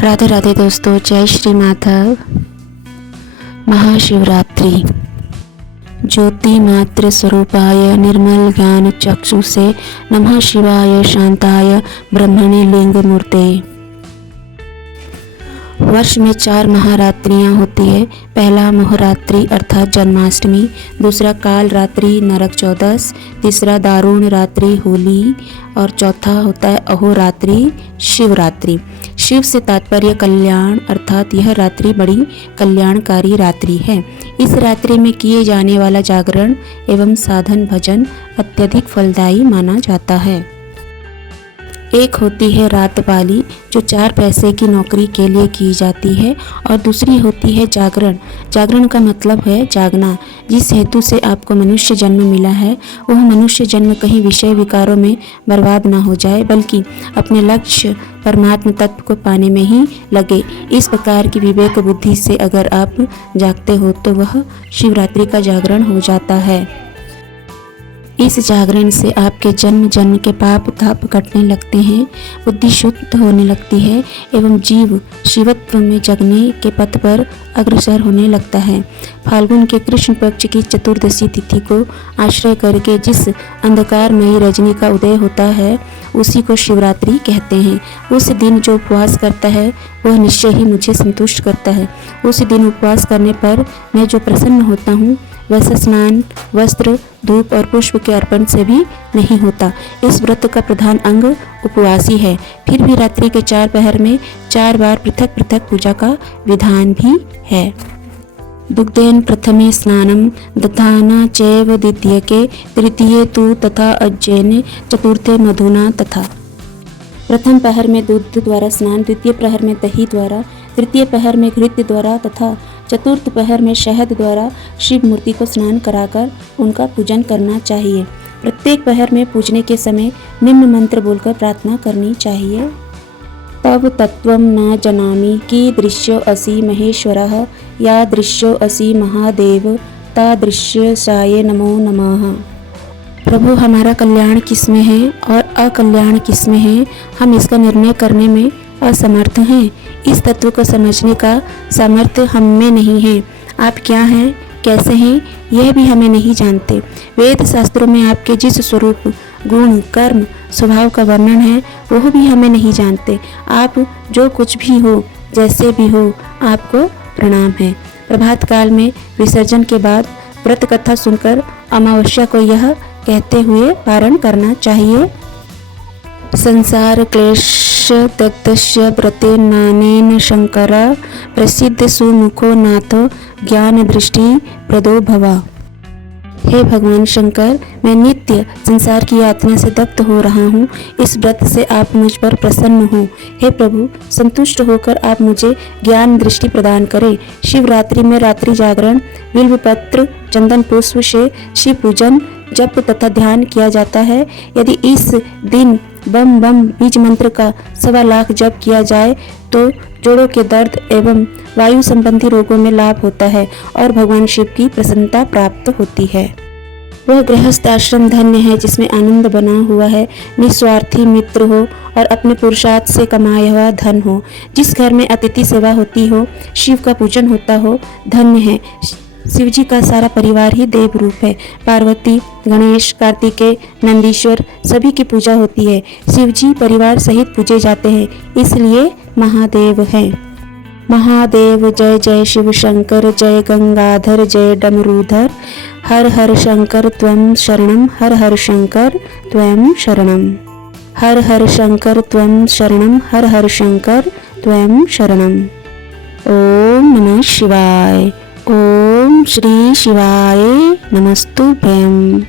राधे राधे दोस्तों, जय श्री माधव। महाशिवरात्रि। ज्योति मात्र स्वरूपाय निर्मल ज्ञान चक्षुषे नमः शिवाय शांताय ब्रह्मणे लिंग मूर्ते। वर्ष में 4 महारात्रियाँ होती है। पहला महारात्रि अर्थात जन्माष्टमी, दूसरा काल रात्रि नरक चौदस, तीसरा दारुण रात्रि होली और चौथा होता है अहोरात्रि शिवरात्रि। शिव से तात्पर्य कल्याण, अर्थात यह रात्रि बड़ी कल्याणकारी रात्रि है। इस रात्रि में किए जाने वाला जागरण एवं साधन भजन अत्यधिक फलदायी माना जाता है। एक होती है रात वाली जो 4 पैसे की नौकरी के लिए की जाती है और दूसरी होती है जागरण। जागरण का मतलब है जागना। जिस हेतु से आपको मनुष्य जन्म मिला है वह मनुष्य जन्म कहीं विषय विकारों में बर्बाद ना हो जाए, बल्कि अपने लक्ष्य परमात्म तत्व को पाने में ही लगे। इस प्रकार की विवेक बुद्धि से अगर आप जागते हो तो वह शिवरात्रि का जागरण हो जाता है। इस जागरण से आपके जन्म जन्म के पाप ताप कटने लगते हैं, बुद्धि शुद्ध होने लगती है एवं जीव शिवत्व में जगने के पथ पर अग्रसर होने लगता है। फाल्गुन के कृष्ण पक्ष की चतुर्दशी तिथि को आश्रय करके जिस अंधकारमयी रजनी का उदय होता है उसी को शिवरात्रि कहते हैं। उस दिन जो उपवास करता है वह निश्चय ही मुझे संतुष्ट करता है। उस दिन उपवास करने पर मैं जो प्रसन्न होता हूँ वैसा स्नान, वस्त्र, धूप और पुष्प के अर्पण से भी नहीं होता। इस व्रत का प्रधान अंग उपवासी है। फिर भी रात्रि के 4 पहर में 4 बार पृथक पृथक पूजा का विधान भी है। दुग्धेन प्रथमे स्नानम दधाना चैव द्वितीयके तृतीये तु तथा अज्जैने चतुर्थे मधुना तथा। प्रथम पहर में दूध द्वारा स्नान, द्वितीय पहर में दही द्वारा, तृतीय पहर में घृत द्वारा तथा चतुर्थ पहर में शहद द्वारा शिव मूर्ति को स्नान कराकर उनका पूजन करना चाहिए। प्रत्येक पहर में पूजने के समय निम्न मंत्र बोलकर प्रार्थना करनी चाहिए। तव तत्वं न जनामि कीदृशो असि महेश्वरः, यादृशो असि महादेव तादृशाय नमो नमः। प्रभु, हमारा कल्याण किसमें है और अकल्याण किसमें है, हम इसका निर्णय करने में असमर्थ हैं। इस तत्व को समझने का सामर्थ्य हम में नहीं है। आप क्या हैं, कैसे हैं, यह भी हमें नहीं जानते। वेद शास्त्रों में आपके जिस स्वरूप, गुण, कर्म, स्वभाव का वर्णन है वह भी हमें नहीं जानते। आप जो कुछ भी हो, जैसे भी हो, आपको प्रणाम है। प्रभात काल में विसर्जन के बाद व्रत कथा सुनकर अमावस्या को यह कहते हुए पारण करना चाहिए। संसार क्लेश दग्धस्य व्रते नानेन शंकर प्रसिद्ध सुमुखो नाथो ज्ञान दृष्टि प्रदो भवा। हे भगवान शंकर, मैं नित्य संसार की यातना से दग्ध हो रहा हूँ। इस व्रत से आप मुझ पर प्रसन्न हो। हे प्रभु, संतुष्ट होकर आप मुझे ज्ञान दृष्टि प्रदान करें। शिवरात्रि में रात्रि जागरण, बिल्व पत्र, चंदन पुष्प से शिव पूजन, जप तथा ध्यान किया जाता है। यदि इस दिन बम बम बीज मंत्र का 1.25 लाख जप किया जाए तो जोड़ों के दर्द एवं वायु संबंधी रोगों में लाभ होता है और भगवान शिव की प्रसन्नता प्राप्त होती है। वह गृहस्थ आश्रम धन्य है जिसमें आनंद बना हुआ है, निस्वार्थी मित्र हो और अपने पुरुषार्थ से कमाया हुआ धन हो। जिस घर में अतिथि सेवा होती हो, शिव का पूजन होता हो, धन्य है। शिवजी का सारा परिवार ही देव रूप है। पार्वती, गणेश, कार्तिकेय, नंदीश्वर सभी की पूजा होती है। शिवजी परिवार सहित पूजे जाते हैं, इसलिए महादेव है। महादेव जय जय शिव शंकर, जय गंगाधर, जय डमरूधर, हर हर शंकर त्वं शरणम, हर हर शंकर त्वं शरणम, हर हर शंकर त्वं शरणम, हर हर शंकर त्वं शरणम। ओम नमः शिवाय। ओम श्री शिवाय नमस्तुभ्यं।